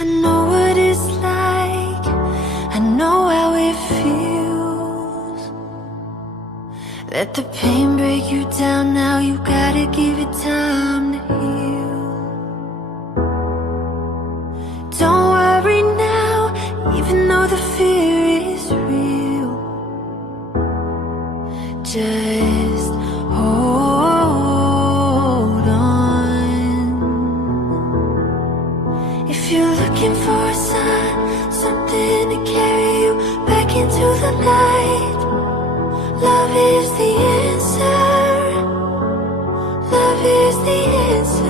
I know what it's like, I know how it feels. Let the pain break you down now, you gotta give it time to heal. Don't worry now, even though the fear is real. Just hold on. If you're looking for a sign, something to carry you back into the light, love is the answer. Love is the answer.